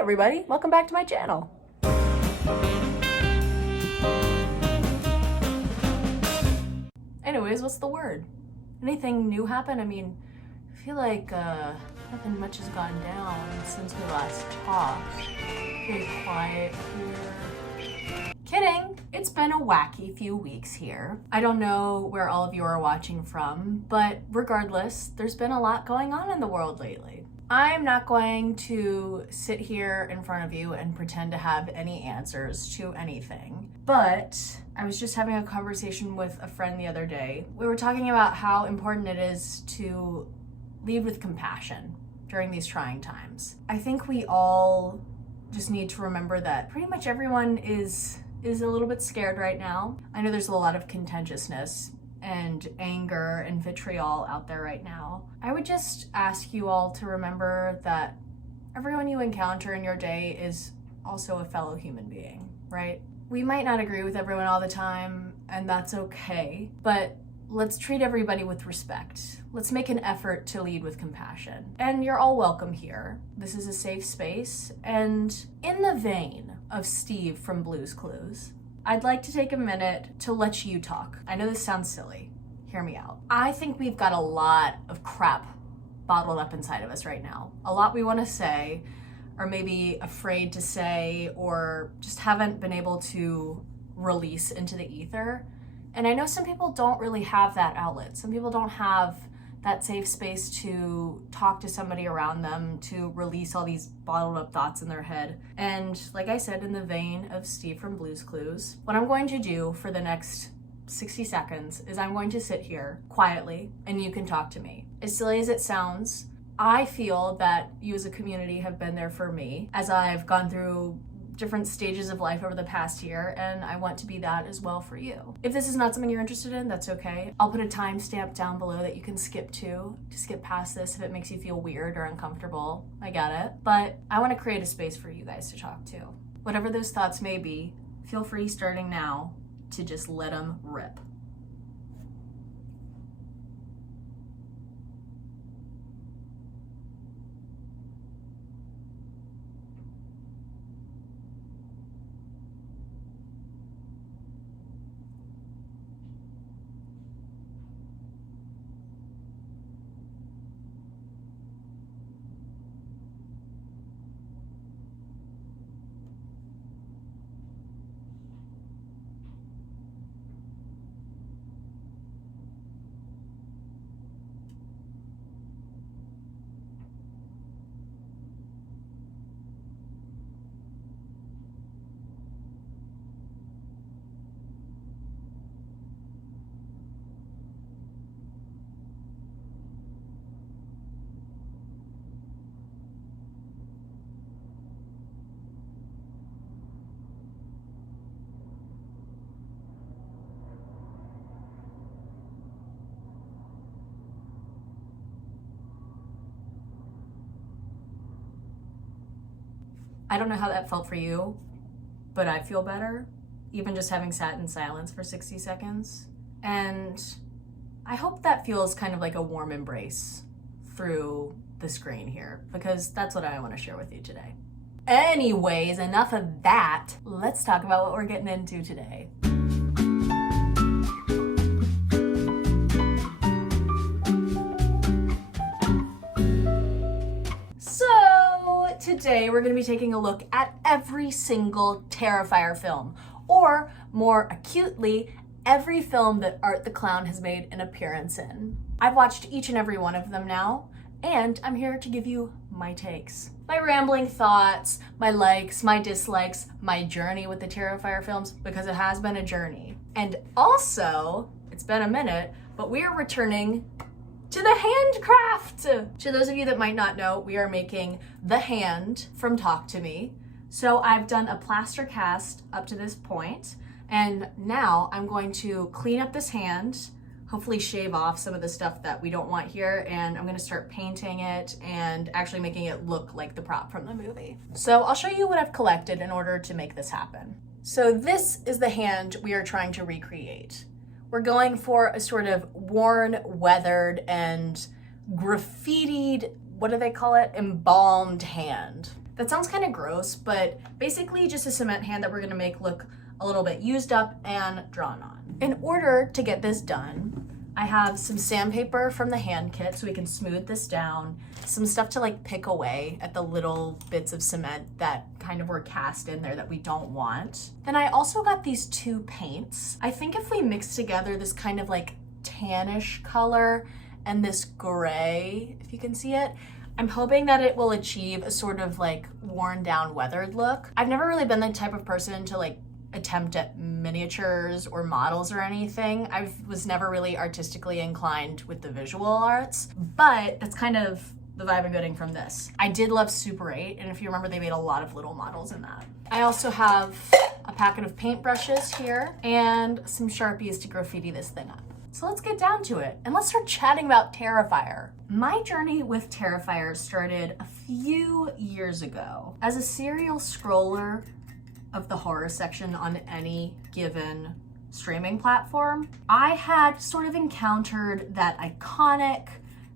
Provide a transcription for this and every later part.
everybody, welcome back to my channel. Anyways, what's the word? Anything new happen? I mean, I feel like nothing much has gone down since we last talked. Pretty quiet here. Kidding! It's been a wacky few weeks here. I don't know where all of you are watching from, but regardless, there's been a lot going on in the world lately. I'm not going to sit here in front of you and pretend to have any answers to anything, but I was just having a conversation with a friend the other day. We were talking about how important it is to lead with compassion during these trying times. I think we all just need to remember that pretty much everyone is a little bit scared right now. I know there's a lot of contentiousness and anger and vitriol out there right now. I would just ask you all to remember that everyone you encounter in your day is also a fellow human being, right? We might not agree with everyone all the time, and that's okay, but let's treat everybody with respect. Let's make an effort to lead with compassion. And you're all welcome here. This is a safe space, and in the vein of Steve from Blue's Clues, I'd like to take a minute to let you talk. I know this sounds silly. Hear me out. I think we've got a lot of crap bottled up inside of us right now. A lot we want to say, or maybe afraid to say, or just haven't been able to release into the ether. And I know some people don't really have that outlet. Some people don't have that safe space to talk to somebody around them, to release all these bottled up thoughts in their head. And like I said, in the vein of Steve from Blue's Clues, what I'm going to do for the next 60 seconds is I'm going to sit here quietly and you can talk to me. As silly as it sounds, I feel that you as a community have been there for me as I've gone through different stages of life over the past year, and I want to be that as well for you. If this is not something you're interested in, that's okay. I'll put a timestamp down below that you can skip to skip past this if it makes you feel weird or uncomfortable. I get it. But I want to create a space for you guys to talk to. Whatever those thoughts may be, feel free starting now to just let them rip. I don't know how that felt for you, but I feel better, even just having sat in silence for 60 seconds. And I hope that feels kind of like a warm embrace through the screen here, because that's what I want to share with you today. Anyways, enough of that. Let's talk about what we're getting into today. Today we're going to be taking a look at every single Terrifier film, or more acutely, every film that Art the Clown has made an appearance in. I've watched each and every one of them now, and I'm here to give you my takes. My rambling thoughts, my likes, my dislikes, my journey with the Terrifier films, because it has been a journey. And also, it's been a minute, but we are returning to the handcraft. To those of you that might not know, we are making the hand from Talk to Me. So I've done a plaster cast up to this point, and now I'm going to clean up this hand, hopefully shave off some of the stuff that we don't want here, and I'm gonna start painting it and actually making it look like the prop from the movie. So I'll show you what I've collected in order to make this happen. So this is the hand we are trying to recreate. We're going for a sort of worn, weathered, and graffitied, what do they call it? Embalmed hand. That sounds kind of gross, but basically just a cement hand that we're gonna make look a little bit used up and drawn on. In order to get this done, I have some sandpaper from the hand kit so we can smooth this down, some stuff to like pick away at the little bits of cement that kind of were cast in there that we don't want. Then I also got these 2 paints. I think if we mix together this kind of like tannish color and this gray, if you can see it, I'm hoping that it will achieve a sort of like worn down, weathered look. I've never really been the type of person to like attempt at miniatures or models or anything. I was never really artistically inclined with the visual arts, but that's kind of the vibe I'm getting from this. I did love Super 8, and if you remember, they made a lot of little models in that. I also have a packet of paintbrushes here and some Sharpies to graffiti this thing up. So let's get down to it, and let's start chatting about Terrifier. My journey with Terrifier started a few years ago. As a serial scroller of the horror section on any given streaming platform, I had sort of encountered that iconic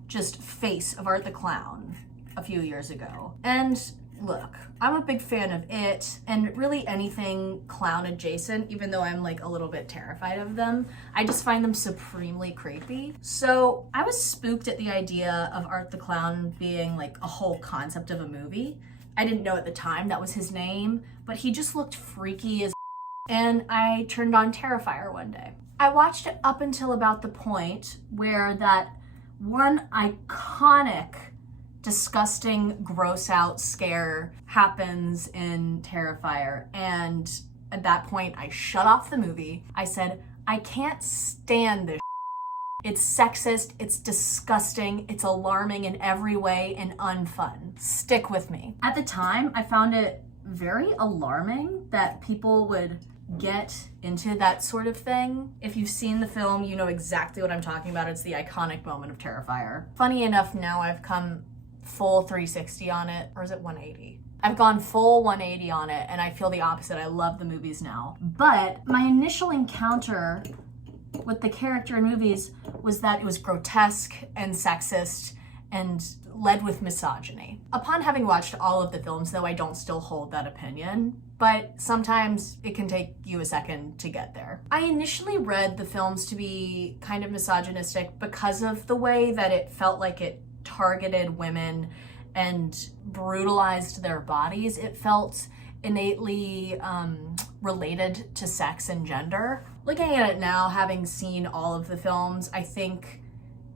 just face of Art the Clown a few years ago. And look, I'm a big fan of it and really anything clown adjacent, even though I'm like a little bit terrified of them. I just find them supremely creepy. So I was spooked at the idea of Art the Clown being like a whole concept of a movie. I didn't know at the time that was his name, but he just looked freaky as and I turned on Terrifier one day. I watched it up until about the point where that one iconic, disgusting, gross out scare happens in Terrifier, and at that point I shut off the movie. I said, I can't stand this. It's sexist, it's disgusting, it's alarming in every way and unfun. Stick with me. At the time, I found it very alarming that people would get into that sort of thing. If you've seen the film, you know exactly what I'm talking about. It's the iconic moment of Terrifier. Funny enough, now I've come full 360 on it, or is it 180? I've gone full 180 on it, and I feel the opposite. I love the movies now. But my initial encounter with the character in movies was that it was grotesque and sexist and led with misogyny. Upon having watched all of the films, though, I don't still hold that opinion, but sometimes it can take you a second to get there. I initially read the films to be kind of misogynistic because of the way that it felt like it targeted women and brutalized their bodies. It felt innately related to sex and gender. Looking at it now, having seen all of the films, I think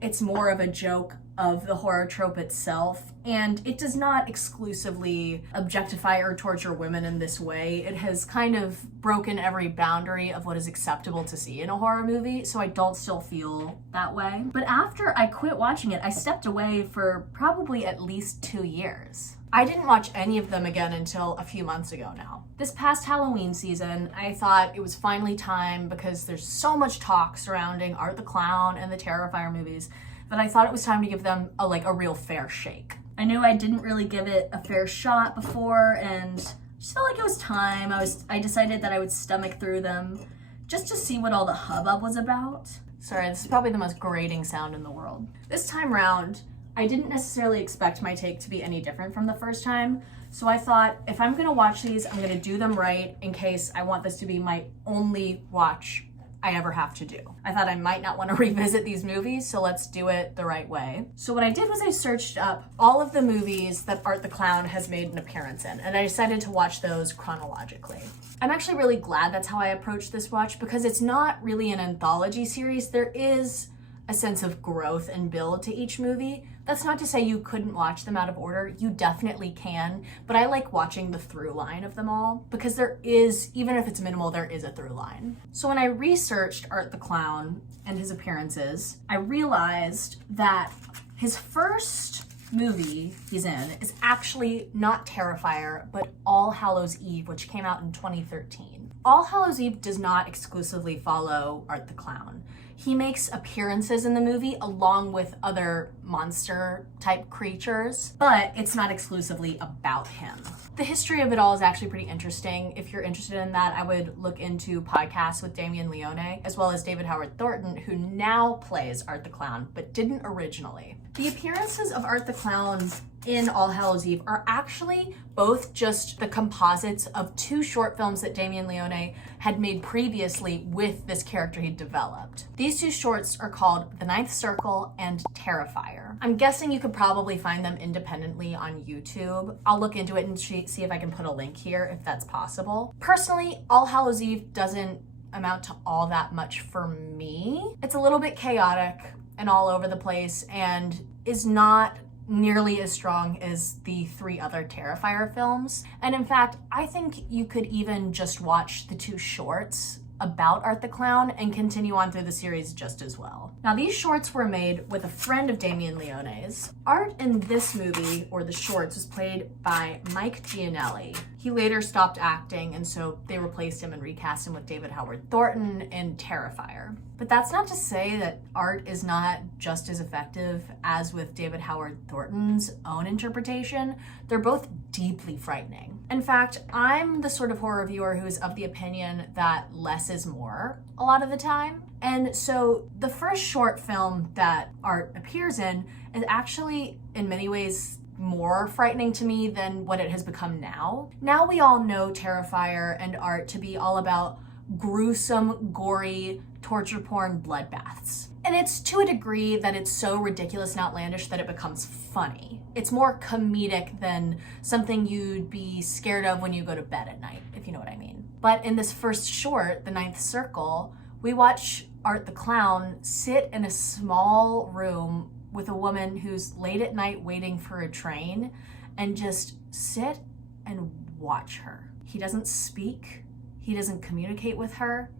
it's more of a joke of the horror trope itself, and it does not exclusively objectify or torture women in this way. It has kind of broken every boundary of what is acceptable to see in a horror movie, so I don't still feel that way. But after I quit watching it, I stepped away for probably at least 2 years. I didn't watch any of them again until a few months ago now. This past Halloween season, I thought it was finally time, because there's so much talk surrounding Art the Clown and the Terrifier movies, that I thought it was time to give them a real fair shake. I knew I didn't really give it a fair shot before, and just felt like it was time. I decided that I would stomach through them just to see what all the hubbub was about. Sorry, this is probably the most grating sound in the world. This time round, I didn't necessarily expect my take to be any different from the first time, so I thought if I'm gonna watch these, I'm gonna do them right in case I want this to be my only watch I ever have to do. I thought I might not want to revisit these movies, so let's do it the right way. So what I did was I searched up all of the movies that Art the Clown has made an appearance in, and I decided to watch those chronologically. I'm actually really glad that's how I approached this watch, because it's not really an anthology series. There is a sense of growth and build to each movie. That's not to say you couldn't watch them out of order. You definitely can, but I like watching the through line of them all, because there is, even if it's minimal, there is a through line. So when I researched Art the Clown and his appearances, I realized that his first movie he's in is actually not Terrifier, but All Hallows Eve, which came out in 2013. All Hallows Eve does not exclusively follow Art the Clown. He makes appearances in the movie along with other monster type creatures, but it's not exclusively about him. The history of it all is actually pretty interesting. If you're interested in that, I would look into podcasts with Damien Leone, as well as David Howard Thornton, who now plays Art the Clown, but didn't originally. The appearances of Art the Clown in All Hallows Eve are actually both just the composites of two short films that Damien Leone had made previously with this character he developed. These two shorts are called The Ninth Circle and Terrifier. I'm guessing you could probably find them independently on YouTube. I'll look into it and see if I can put a link here if that's possible. Personally, All Hallows Eve doesn't amount to all that much for me. It's a little bit chaotic and all over the place and is not nearly as strong as the three other Terrifier films. And in fact, I think you could even just watch the two shorts about Art the Clown and continue on through the series just as well. Now, these shorts were made with a friend of Damien Leone's. Art in this movie, or the shorts, was played by Mike Gianelli. He later stopped acting, and so they replaced him and recast him with David Howard Thornton in Terrifier. But that's not to say that Art is not just as effective as with David Howard Thornton's own interpretation. They're both deeply frightening. In fact, I'm the sort of horror viewer who is of the opinion that less is more a lot of the time. And so the first short film that Art appears in is actually, in many ways, more frightening to me than what it has become now. Now we all know Terrifier and Art to be all about gruesome, gory, torture porn bloodbaths. And it's to a degree that it's so ridiculous and outlandish that it becomes funny. It's more comedic than something you'd be scared of when you go to bed at night, if you know what I mean. But in this first short, The Ninth Circle, we watch Art the Clown sit in a small room with a woman who's late at night waiting for a train and just sit and watch her. He doesn't speak. He doesn't communicate with her.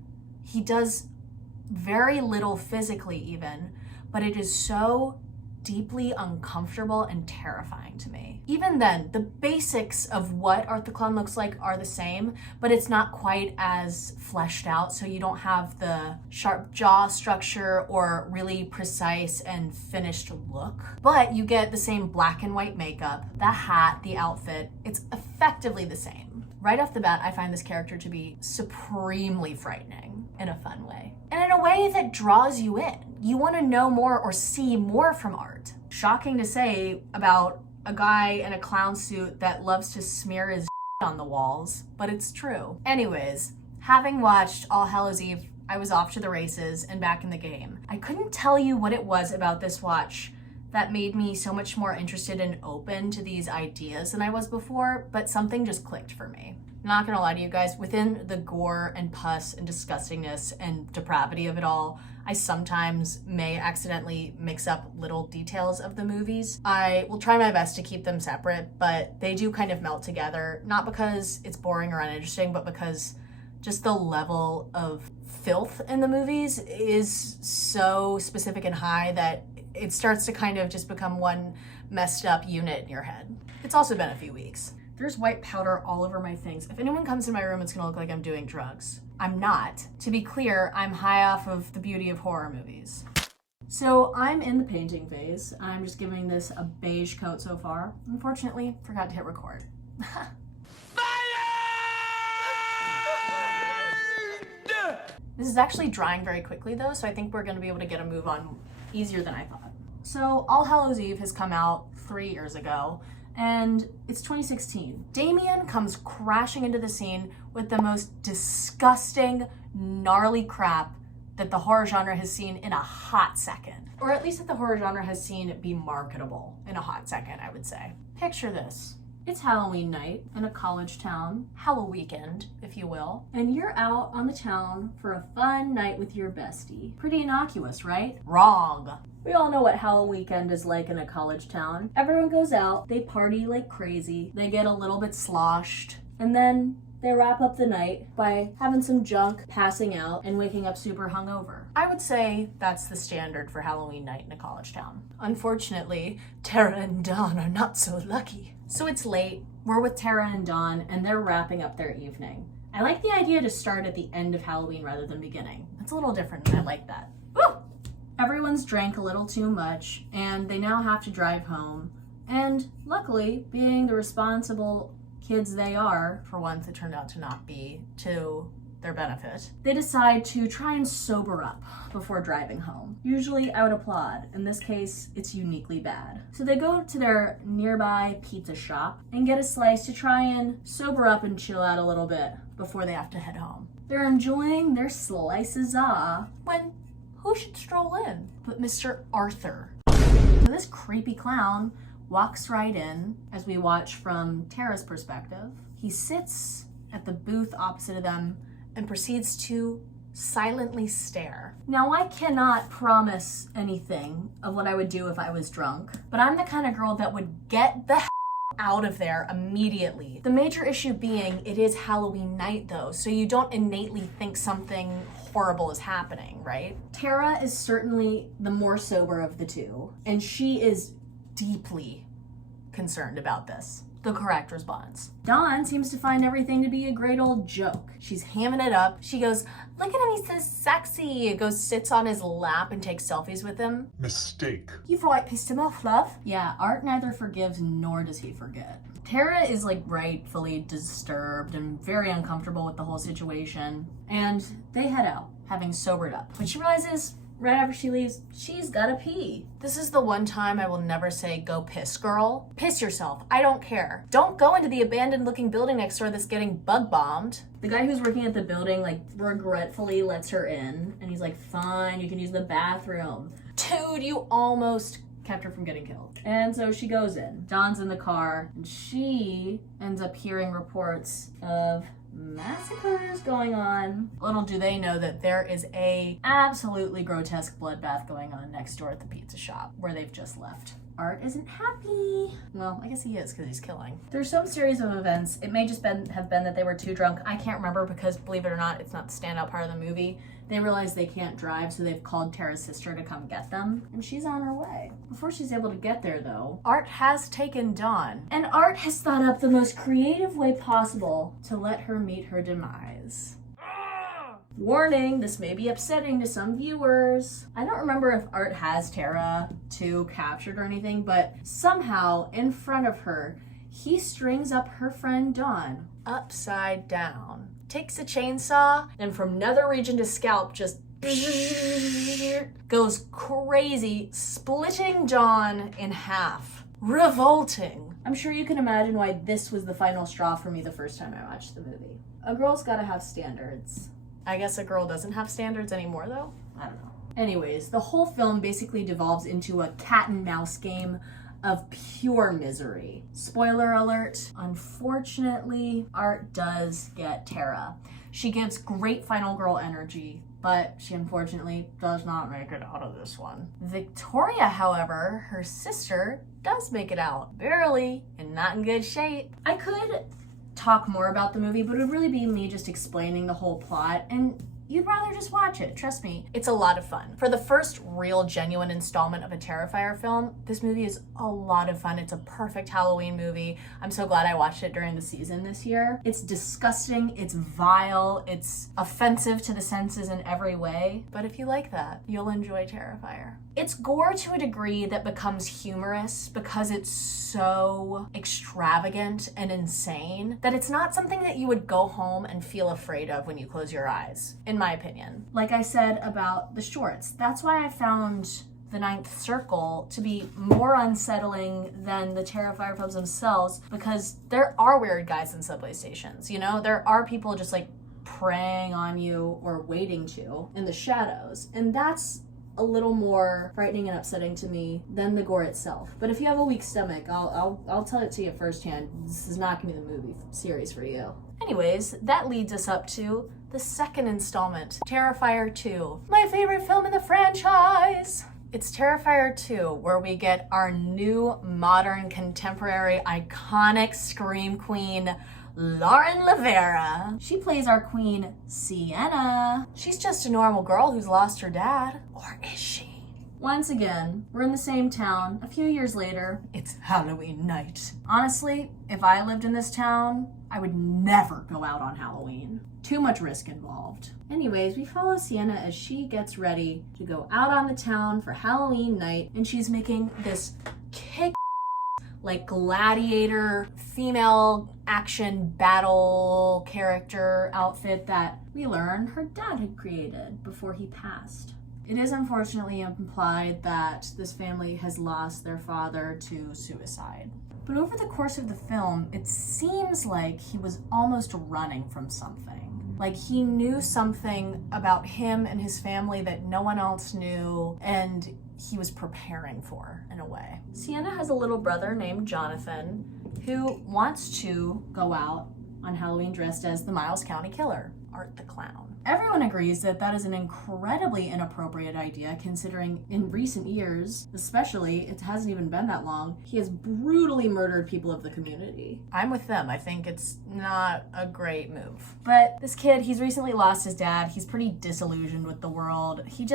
He does very little physically even, but it is so deeply uncomfortable and terrifying to me. Even then, the basics of what Art the Clown looks like are the same, but it's not quite as fleshed out, so you don't have the sharp jaw structure or really precise and finished look. But you get the same black and white makeup, the hat, the outfit. It's effectively the same. Right off the bat, I find this character to be supremely frightening in a fun way. And in a way that draws you in. You want to know more or see more from Art. Shocking to say about a guy in a clown suit that loves to smear his on the walls, but it's true. Anyways, having watched All Hallows Eve, I was off to the races and back in the game. I couldn't tell you what it was about this watch that made me so much more interested and open to these ideas than I was before, but something just clicked for me. I'm not gonna lie to you guys, within the gore and pus and disgustingness and depravity of it all, I sometimes may accidentally mix up little details of the movies. I will try my best to keep them separate, but they do kind of melt together, not because it's boring or uninteresting, but because just the level of filth in the movies is so specific and high that it starts to kind of just become one messed up unit in your head. It's also been a few weeks. There's white powder all over my things. If anyone comes in my room, it's gonna look like I'm doing drugs. I'm not. To be clear, I'm high off of the beauty of horror movies. So I'm in the painting phase. I'm just giving this a beige coat so far. Unfortunately, forgot to hit record. This is actually drying very quickly though, so I think we're gonna be able to get a move on easier than I thought. So All Hallows Eve has come out 3 years ago, and it's 2016. Damien comes crashing into the scene with the most disgusting, gnarly crap that the horror genre has seen in a hot second. Or at least that the horror genre has seen be marketable in a hot second, I would say. Picture this. It's Halloween night in a college town, Hallow-weekend, if you will, and you're out on the town for a fun night with your bestie. Pretty innocuous, right? Wrong. We all know what Hallow-weekend is like in a college town. Everyone goes out, they party like crazy, they get a little bit sloshed, and then they wrap up the night by having some junk, passing out, and waking up super hungover. I would say that's the standard for Halloween night in a college town. Unfortunately, Tara and Dawn are not so lucky. So it's late, we're with Tara and Dawn, and they're wrapping up their evening. I like the idea to start at the end of Halloween rather than beginning. It's a little different, and I like that. Woo! Everyone's drank a little too much, and they now have to drive home. And luckily, being the responsible kids they are, for once it turned out to not be, to their benefit, they decide to try and sober up before driving home. Usually I would applaud. In this case, it's uniquely bad. So they go to their nearby pizza shop and get a slice to try and sober up and chill out a little bit before they have to head home. They're enjoying their slices when who should stroll in but Mr. Arthur? So this creepy clown walks right in as we watch from Tara's perspective. He sits at the booth opposite of them and proceeds to silently stare. Now, I cannot promise anything of what I would do if I was drunk, but I'm the kind of girl that would Get the out of there immediately. The major issue being it is Halloween night though, so you don't innately think something horrible is happening, right? Tara is certainly the more sober of the two, and she is deeply concerned about this. The correct response. Dawn seems to find everything to be a great old joke. She's hamming it up. She goes, "Look at him, he's so sexy." Goes, sits on his lap and takes selfies with him. Mistake. You've right pissed him off, love. Yeah, Art neither forgives nor does he forget. Tara is like rightfully disturbed and very uncomfortable with the whole situation, and they head out, having sobered up. But she realizes right after she leaves, she's gotta pee. This is the one time I will never say, "Go piss, girl." Piss yourself. I don't care. Don't go into the abandoned looking building next door that's getting bug bombed. The guy who's working at the building, like, regretfully lets her in, and he's like, "Fine, you can use the bathroom." Dude, you almost Kept her from getting killed. And so she goes in. Dawn's in the car, and she ends up hearing reports of massacres going on. Little do they know that there is a Absolutely grotesque bloodbath going on next door at the pizza shop where they've just left. Art isn't happy. Well, I guess he is because he's killing. There's some series of events. It may just have been that they were too drunk. I can't remember because, believe it or not, it's not the standout part of the movie. They realize they can't drive, so they've called Tara's sister to come get them, and she's on her way. Before she's able to get there, though, Art has taken Dawn. and Art has thought up the most creative way possible to let her meet her demise. Warning, this may be upsetting to some viewers. I don't remember if Art has Tara 2 captured or anything, but somehow, in front of her, he strings up her friend Dawn. Upside down. Takes a chainsaw, and from nether region to scalp just goes crazy, splitting Dawn in half. Revolting. I'm sure you can imagine why this was the final straw for me the first time I watched the movie. A girl's gotta have standards. I guess a girl doesn't have standards anymore, though. I don't know. Anyways, the whole film basically devolves into a cat and mouse game of pure misery. Spoiler alert, unfortunately, Art does get Tara. She gives great final girl energy, but she unfortunately does not make it out of this one. Victoria, however, her sister, does make it out. Barely, and not in good shape. I could talk more about the movie, but it would really be me just explaining the whole plot, and you'd rather just watch it, trust me. It's a lot of fun. For the first real genuine installment of a Terrifier film, this movie is a lot of fun. It's a perfect Halloween movie. I'm so glad I watched it during the season this year. It's disgusting, it's vile, it's offensive to the senses in every way. But if you like that, you'll enjoy Terrifier. It's gore to a degree that becomes humorous because it's so extravagant and insane that it's not something that you would go home and feel afraid of when you close your eyes, in my opinion. Like I said about the shorts, that's why I found The Ninth Circle to be more unsettling than the Terrifier films themselves, because there are weird guys in subway stations, you know? There are people just like preying on you or waiting to in the shadows, and that's a little more frightening and upsetting to me than the gore itself. But if you have a weak stomach, I'll tell it to you firsthand. This is not gonna be the movie series for you. Anyways, that leads us up to the second installment, Terrifier 2. My favorite film in the franchise! It's Terrifier 2, where we get our new, modern, contemporary, iconic scream queen, Lauren Lavera. She plays our queen, Sienna. She's just a normal girl who's lost her dad. Or is she? Once again, we're in the same town. A few years later, it's Halloween night. Honestly, if I lived in this town, I would never go out on Halloween. Too much risk involved. Anyways, we follow Sienna as she gets ready to go out on the town for Halloween night, and she's making this kick like gladiator female action battle character outfit that we learn her dad had created before he passed. It is unfortunately implied that this family has lost their father to suicide. But over the course of the film, it seems like he was almost running from something. Like he knew something about him and his family that no one else knew, and he was preparing for, in a way. Sienna has a little brother named Jonathan who wants to go out on Halloween dressed as the Miles County Killer, Art the Clown. Everyone agrees that that is an incredibly inappropriate idea, considering in recent years, especially, it hasn't even been that long, he has brutally murdered people of the community. I'm with them. I think it's not a great move. But this kid, he's recently lost his dad. He's pretty disillusioned with the world. He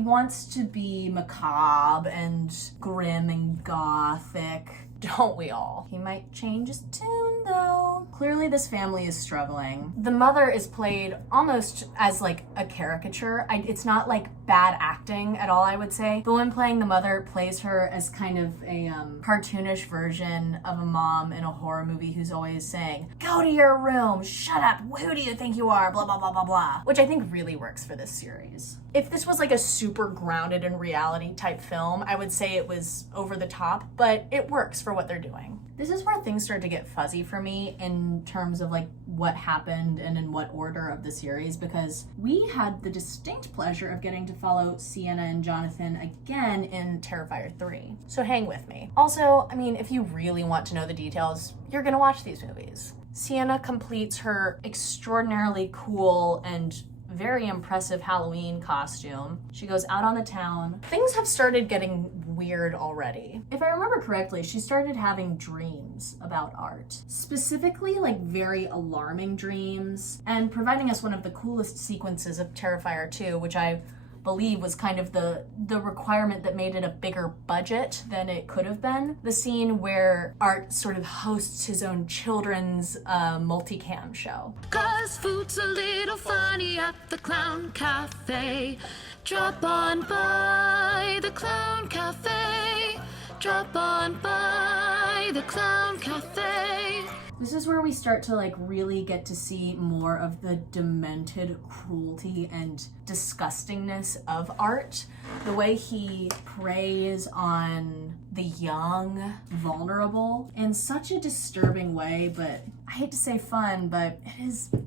wants to be macabre and grim and gothic. Don't we all? He might change his tune though. Clearly this family is struggling. The mother is played almost as like a caricature. It's not like bad acting at all, I would say. The one playing the mother plays her as kind of a cartoonish version of a mom in a horror movie who's always saying, "Go to your room, shut up, who do you think you are, blah, blah, blah, blah, blah," which I think really works for this series. If this was like a super grounded in reality type film, I would say it was over the top, but it works for what they're doing. This is where things start to get fuzzy for me in terms of like what happened and in what order of the series, because we had the distinct pleasure of getting to follow Sienna and Jonathan again in Terrifier 3. So hang with me. Also, I mean, if you really want to know the details, you're gonna watch these movies. Sienna completes her extraordinarily cool and very impressive Halloween costume. She goes out on the town. Things have started getting weird already. If I remember correctly, she started having dreams about Art. Specifically, like very alarming dreams, and providing us one of the coolest sequences of Terrifier 2, which I believe was kind of the requirement that made it a bigger budget than it could have been. The scene where Art sort of hosts his own children's multicam show. 'Cause food's a little funny at the Clown Cafe. Drop on by the Clown Cafe. Drop on by the Clown Cafe. This is where we start to like really get to see more of the demented cruelty and disgustingness of Art. The way he preys on the young, vulnerable in such a disturbing way, but I hate to say fun, but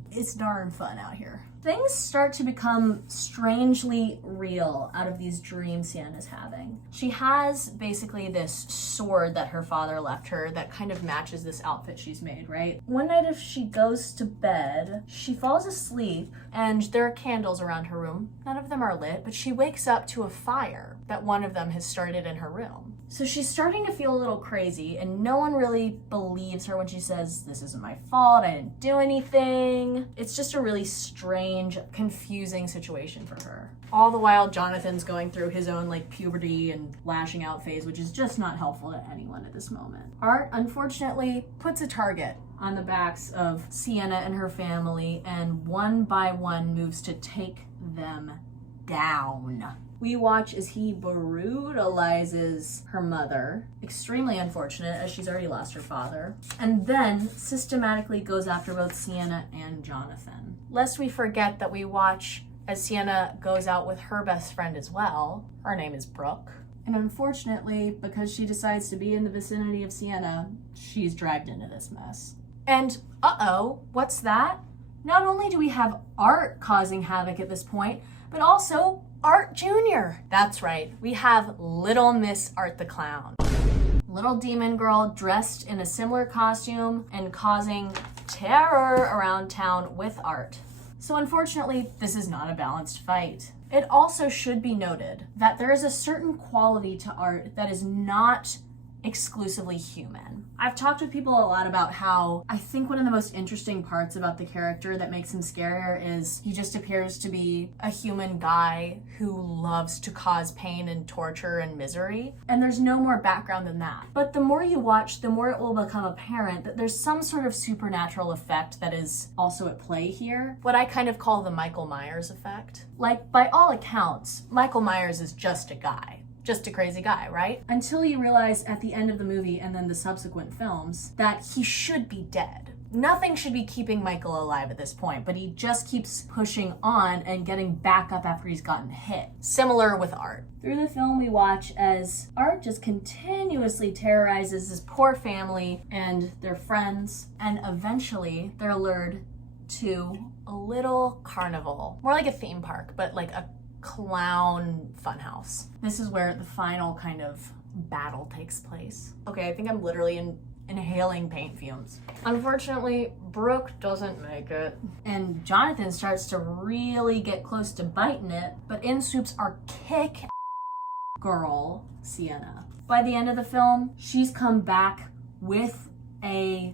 it's darn fun out here. Things start to become strangely real out of these dreams Sienna's having. She has basically this sword that her father left her that kind of matches this outfit she's made, right? One night as she goes to bed, she falls asleep and there are candles around her room. None of them are lit, but she wakes up to a fire that one of them has started in her room. So she's starting to feel a little crazy, and no one really believes her when she says, "This isn't my fault, I didn't do anything." It's just a really strange, confusing situation for her. All the while, Jonathan's going through his own like puberty and lashing out phase, which is just not helpful to anyone at this moment. Art, unfortunately, puts a target on the backs of Sienna and her family, and one by one moves to take them down. We watch as he brutalizes her mother, extremely unfortunate as she's already lost her father, and then systematically goes after both Sienna and Jonathan. Lest we forget that we watch as Sienna goes out with her best friend as well. Her name is Brooke. And unfortunately, because she decides to be in the vicinity of Sienna, she's dragged into this mess. And uh-oh, what's that? Not only do we have Art causing havoc at this point, but also Art Jr. That's right, we have Little Miss Art the Clown. Little demon girl dressed in a similar costume and causing terror around town with Art. So unfortunately, this is not a balanced fight. It also should be noted that there is a certain quality to Art that is not exclusively human. I've talked with people a lot about how I think one of the most interesting parts about the character that makes him scarier is he just appears to be a human guy who loves to cause pain and torture and misery, and there's no more background than that. But the more you watch, the more it will become apparent that there's some sort of supernatural effect that is also at play here, what I kind of call the Michael Myers effect. Like, by all accounts, Michael Myers is just a guy. just a crazy guy, right? Until you realize at the end of the movie and then the subsequent films that He should be dead. Nothing should be keeping Michael alive at this point, but he just keeps pushing on and getting back up after he's gotten hit. similar with Art. Through the film, we watch as Art just continuously terrorizes this poor family and their friends, and eventually they're lured to A little carnival, more like a theme park, but like a clown funhouse. this is where the final kind of battle takes place. Okay, I think I'm literally inhaling paint fumes. Unfortunately, Brooke doesn't make it. And Jonathan starts to really get close to biting it, but in swoops our kick girl, Sienna. By the end of the film, she's come back with a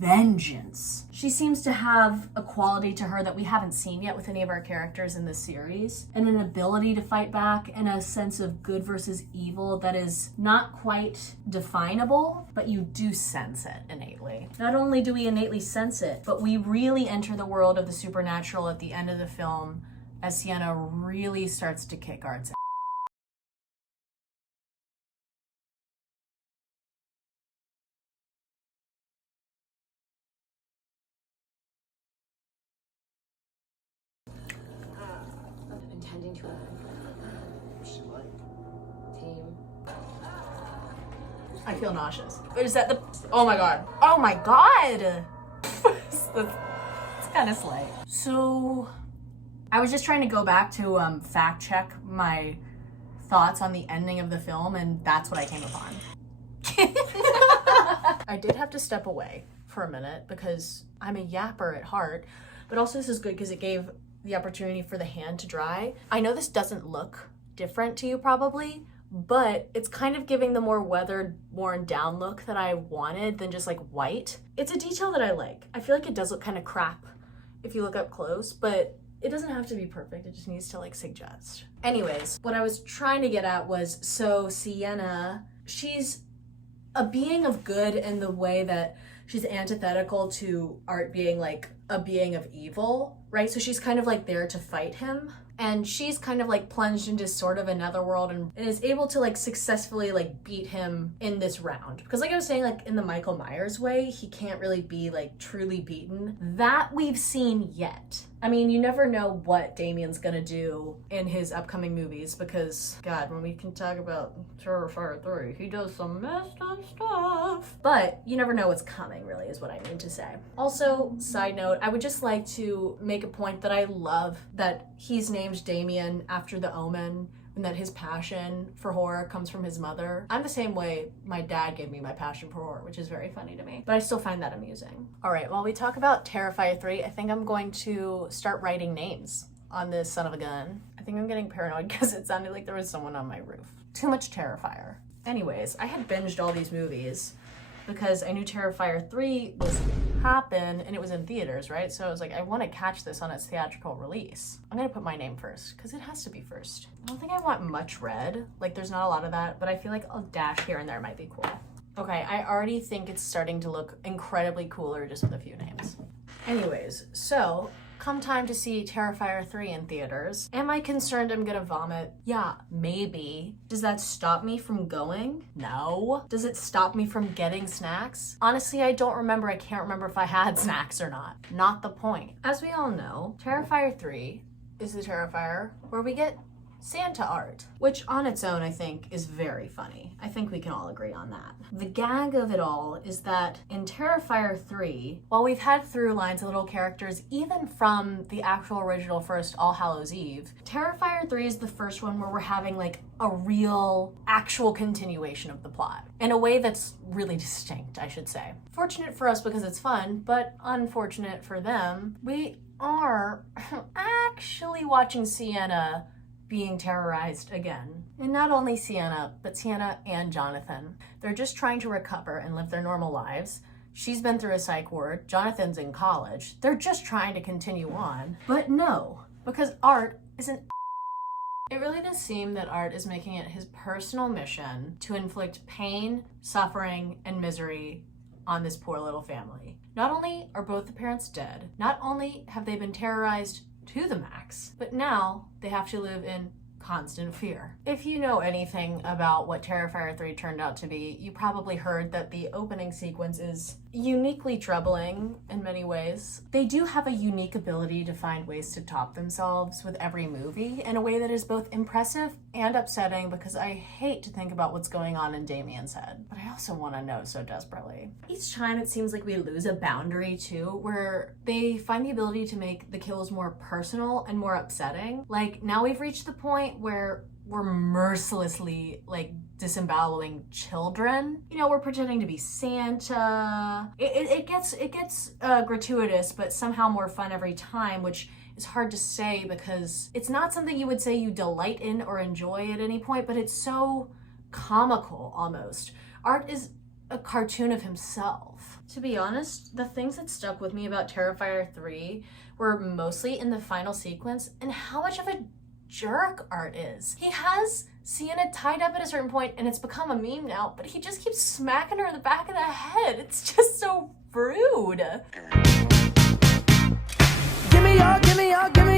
vengeance. She seems to have a quality to her that we haven't seen yet with any of our characters in the series, and an ability to fight back and a sense of good versus evil that is not quite definable, but you do sense it innately. Not only do we innately sense it, but we really enter the world of the supernatural at the end of the film as Sienna really starts to kick Art's ass. Intending to team. I feel nauseous. Is that the... Oh my god. Oh my god! It's kind of slight. So, I was just trying to go back to fact check my thoughts on the ending of the film, and that's what I came upon. I did have to step away for a minute because I'm a yapper at heart, but also this is good because it gave the opportunity for the hand to dry. I know this doesn't look different to you probably, but it's kind of giving the more weathered, worn down look that I wanted than just like white. It's a detail that I like. I feel like it does look kind of crap if you look up close, but it doesn't have to be perfect. It just needs to like suggest. Anyways, what I was trying to get at was, so Sienna, she's a being of good in the way that she's antithetical to Art being like a being of evil, right? So she's kind of like there to fight him. And she's kind of like plunged into sort of another world and is able to like successfully like beat him in this round. Because like I was saying, like in the Michael Myers way, he can't really be like truly beaten. That we've seen yet. I mean, you never know what Damien's gonna do in his upcoming movies because, God, when we can talk about Terrifier 3, he does some messed up stuff. But you never know what's coming, really, is what I mean to say. Also, side note, I would just like to make a point that I love that he's named Damien after The Omen, and that his passion for horror comes from his mother. I'm the same way. My dad gave me my passion for horror, which is very funny to me, but I still find that amusing. All right, while we talk about Terrifier 3, I think I'm going to start writing names on this son of a gun. I think I'm getting paranoid because it sounded like there was someone on my roof. Too much Terrifier. Anyways, I had binged all these movies because I knew Terrifier 3 was happen and it was in theaters, right? So I was like, I want to catch this on its theatrical release. I'm gonna put my name first because it has to be first. I don't think I want much red. Like there's not a lot of that, but I feel like a dash here and there might be cool. Okay, I already think it's starting to look incredibly cooler just with a few names. Anyways, so come time to see Terrifier 3 in theaters. Am I concerned I'm gonna vomit? Yeah, maybe. Does that stop me from going? No. Does it stop me from getting snacks? Honestly, I don't remember. I can't remember if I had snacks or not. Not the point. As we all know, Terrifier 3 is the Terrifier where we get Santa art, which on its own I think is very funny. I think we can all agree on that. The gag of it all is that in Terrifier 3, while we've had through lines of little characters even from the actual original first All Hallows Eve, Terrifier 3 is the first one where we're having like a real actual continuation of the plot in a way that's really distinct, I should say. Fortunate for us because it's fun, but unfortunate for them, we are actually watching Sienna being terrorized again. And not only Sienna, but Sienna and Jonathan. They're just trying to recover and live their normal lives. She's been through a psych ward. Jonathan's in college. They're just trying to continue on. But no, because Art isn't. It really does seem that Art is making it his personal mission to inflict pain, suffering, and misery on this poor little family. Not only are both the parents dead, not only have they been terrorized to the max, but now they have to live in constant fear. If you know anything about what Terrifier 3 turned out to be, you probably heard that the opening sequence is uniquely troubling in many ways. They do have a unique ability to find ways to top themselves with every movie in a way that is both impressive and upsetting, because I hate to think about what's going on in Damien's head, but I also want to know so desperately. Each time it seems like we lose a boundary too, where they find the ability to make the kills more personal and more upsetting. Like, now we've reached the point where we're mercilessly like disemboweling children. You know, we're pretending to be Santa. It gets gratuitous, but somehow more fun every time, which is hard to say because it's not something you would say you delight in or enjoy at any point, but it's so comical almost. Art is a cartoon of himself. To be honest, the things that stuck with me about Terrifier 3 were mostly in the final sequence and how much of a jerk Art is. He has Sienna tied up at a certain point and it's become a meme now, but he just keeps smacking her in the back of the head. It's just so rude. Give me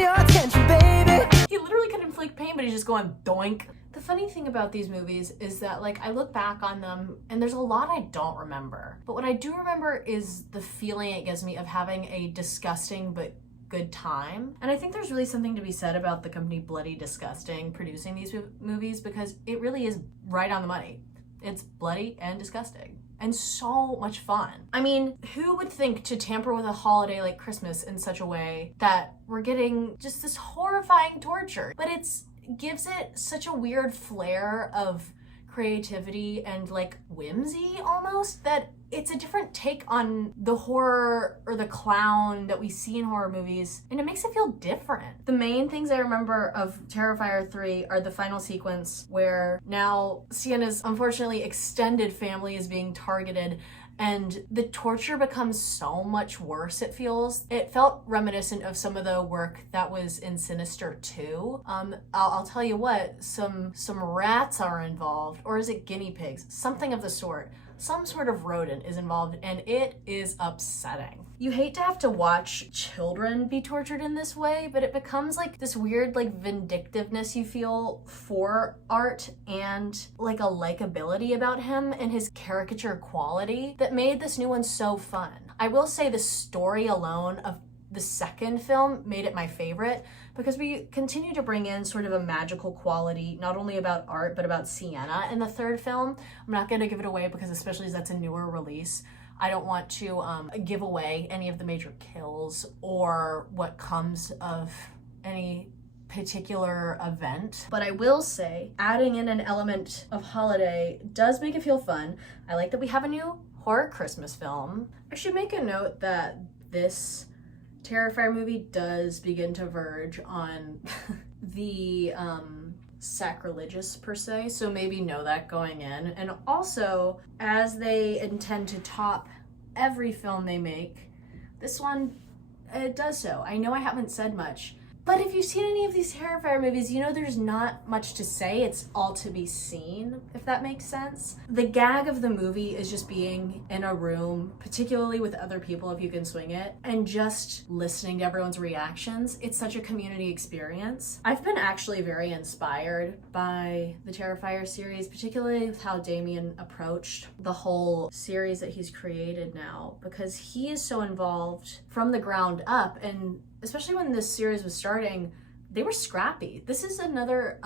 your attention, baby. He literally could inflict pain, but he's just going doink. The funny thing about these movies is that, like, I look back on them and there's a lot I don't remember. But what I do remember is the feeling it gives me of having a disgusting but good time. And I think there's really something to be said about the company Bloody Disgusting producing these movies, because it really is right on the money. It's bloody and disgusting. And so much fun. I mean, who would think to tamper with a holiday like Christmas in such a way that we're getting just this horrifying torture? But it gives it such a weird flair of creativity and like whimsy almost, that it's a different take on the horror or the clown that we see in horror movies, and it makes it feel different. The main things I remember of Terrifier 3 are the final sequence where now Sienna's unfortunately extended family is being targeted and the torture becomes so much worse, it feels. It felt reminiscent of some of the work that was in Sinister 2. I'll tell you what, some rats are involved, or is it guinea pigs? Something of the sort. Some sort of rodent is involved, and it is upsetting. You hate to have to watch children be tortured in this way, but it becomes like this weird like vindictiveness you feel for Art, and like a likability about him and his caricature quality that made this new one so fun. I will say the story alone of the second film made it my favorite, because we continue to bring in sort of a magical quality, not only about Art, but about Sienna in the third film. I'm not gonna give it away because, especially as that's a newer release, I don't want to give away any of the major kills or what comes of any particular event. But I will say, adding in an element of holiday does make it feel fun. I like that we have a new horror Christmas film. I should make a note that this Terrifier movie does begin to verge on the sacrilegious per se, so maybe know that going in. And also, as they intend to top every film they make, this one, it does so. I know I haven't said much, but if you've seen any of these Terrifier movies, you know there's not much to say. It's all to be seen, if that makes sense. The gag of the movie is just being in a room, particularly with other people if you can swing it, and just listening to everyone's reactions. It's such a community experience. I've been actually very inspired by the Terrifier series, particularly with how Damien approached the whole series that he's created now, because he is so involved from the ground up, and especially when this series was starting, they were scrappy. This is another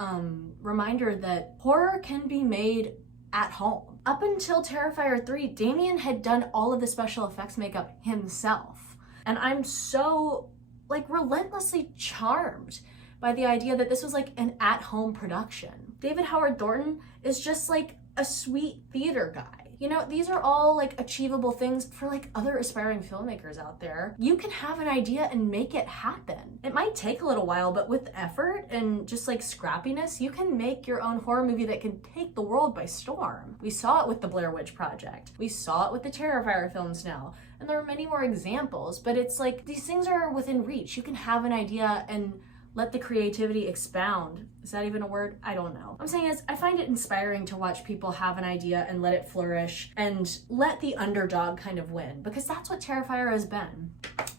reminder that horror can be made at home. Up until Terrifier 3, Damien had done all of the special effects makeup himself. And I'm so like relentlessly charmed by the idea that this was like an at-home production. David Howard Thornton is just like a sweet theater guy. You know, these are all like achievable things for like other aspiring filmmakers out there. You can have an idea and make it happen. It might take a little while, but with effort and just like scrappiness, you can make your own horror movie that can take the world by storm. We saw it with the Blair Witch Project. We saw it with the Terrifier films now. And there are many more examples, but it's like these things are within reach. You can have an idea and let the creativity expound. Is that even a word? I don't know. I'm saying is, I find it inspiring to watch people have an idea and let it flourish and let the underdog kind of win, because that's what Terrifier has been.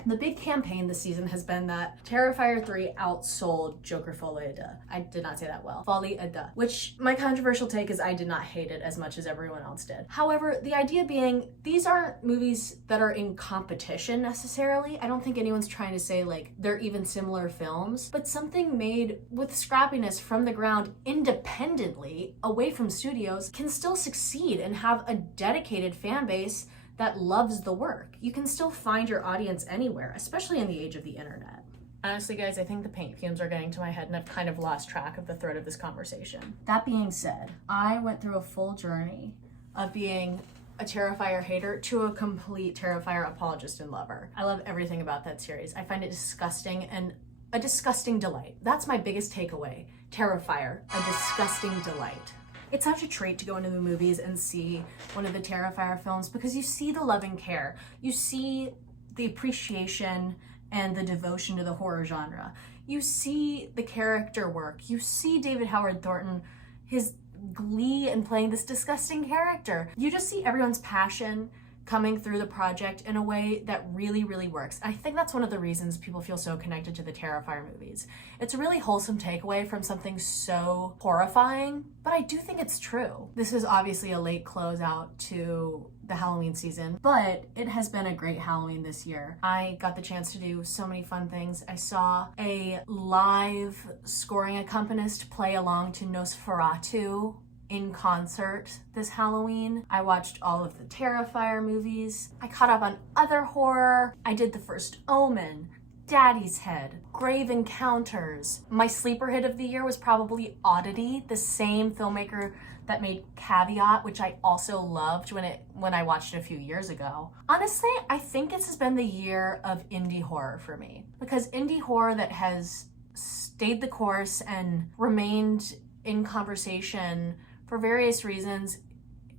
The big campaign this season has been that Terrifier 3 outsold Joker Folie à Deux. I did not say that well. Folie à Deux. Which, my controversial take is I did not hate it as much as everyone else did. However, the idea being, these aren't movies that are in competition necessarily. I don't think anyone's trying to say like they're even similar films, but something made with scrappiness from the ground independently, away from studios, can still succeed and have a dedicated fan base that loves the work. You can still find your audience anywhere, especially in the age of the internet. Honestly, guys, I think the paint fumes are getting to my head and I've kind of lost track of the thread of this conversation. That being said, I went through a full journey Of being a Terrifier hater to a complete Terrifier apologist and lover. I love everything about that series. I find it disgusting and a disgusting delight. That's my biggest takeaway. Terrifier, a disgusting delight. It's such a treat to go into the movies and see one of the Terrifier films because you see the love and care. You see the appreciation and the devotion to the horror genre. You see the character work. You see David Howard Thornton, his glee in playing this disgusting character. You just see everyone's passion coming through the project in a way that really, really works. I think that's one of the reasons people feel so connected to the Terrifier movies. It's a really wholesome takeaway from something so horrifying, but I do think it's true. This is obviously a late closeout to the Halloween season, but it has been a great Halloween this year. I got the chance to do so many fun things. I saw a live scoring accompanist play along to Nosferatu in concert this Halloween. I watched all of the Terrifier movies. I caught up on other horror. I did The First Omen, Daddy's Head, Grave Encounters. My sleeper hit of the year was probably Oddity, the same filmmaker that made Caveat, which I also loved when I watched it a few years ago. Honestly, I think this has been the year of indie horror for me, because indie horror that has stayed the course and remained in conversation for various reasons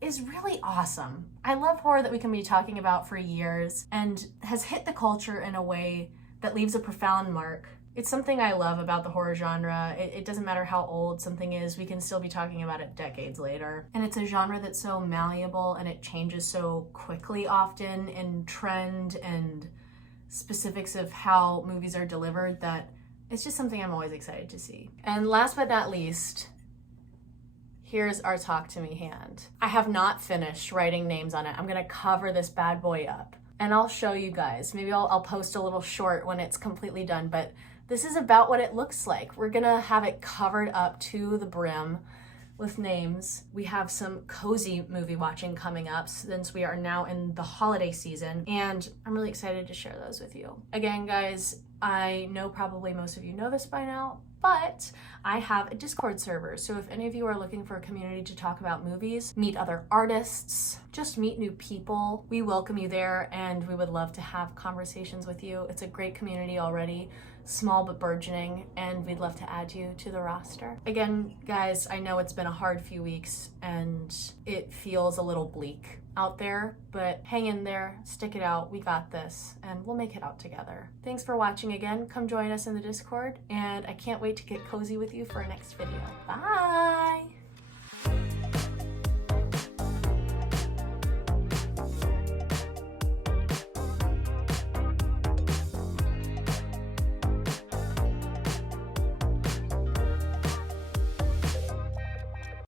is really awesome. I love horror that we can be talking about for years and has hit the culture in a way that leaves a profound mark. It's something I love about the horror genre. It doesn't matter how old something is, we can still be talking about it decades later. And it's a genre that's so malleable and it changes so quickly often in trend and specifics of how movies are delivered that it's just something I'm always excited to see. And last but not least, here's our Talk to Me hand. I have not finished writing names on it. I'm gonna cover this bad boy up and I'll show you guys. Maybe I'll post a little short when it's completely done, but this is about what it looks like. We're gonna have it covered up to the brim with names. We have some cozy movie watching coming up since we are now in the holiday season, and I'm really excited to share those with you. Again, guys, I know probably most of you know this by now, but I have a Discord server. So if any of you are looking for a community to talk about movies, meet other artists, just meet new people, we welcome you there and we would love to have conversations with you. It's a great community already, small but burgeoning, and we'd love to add you to the roster. Again, guys, I know it's been a hard few weeks and it feels a little bleak out there, but hang in there, stick it out, we got this, and we'll make it out together. Thanks for watching again. Come join us in the Discord, and I can't wait to get cozy with you for our next video. Bye!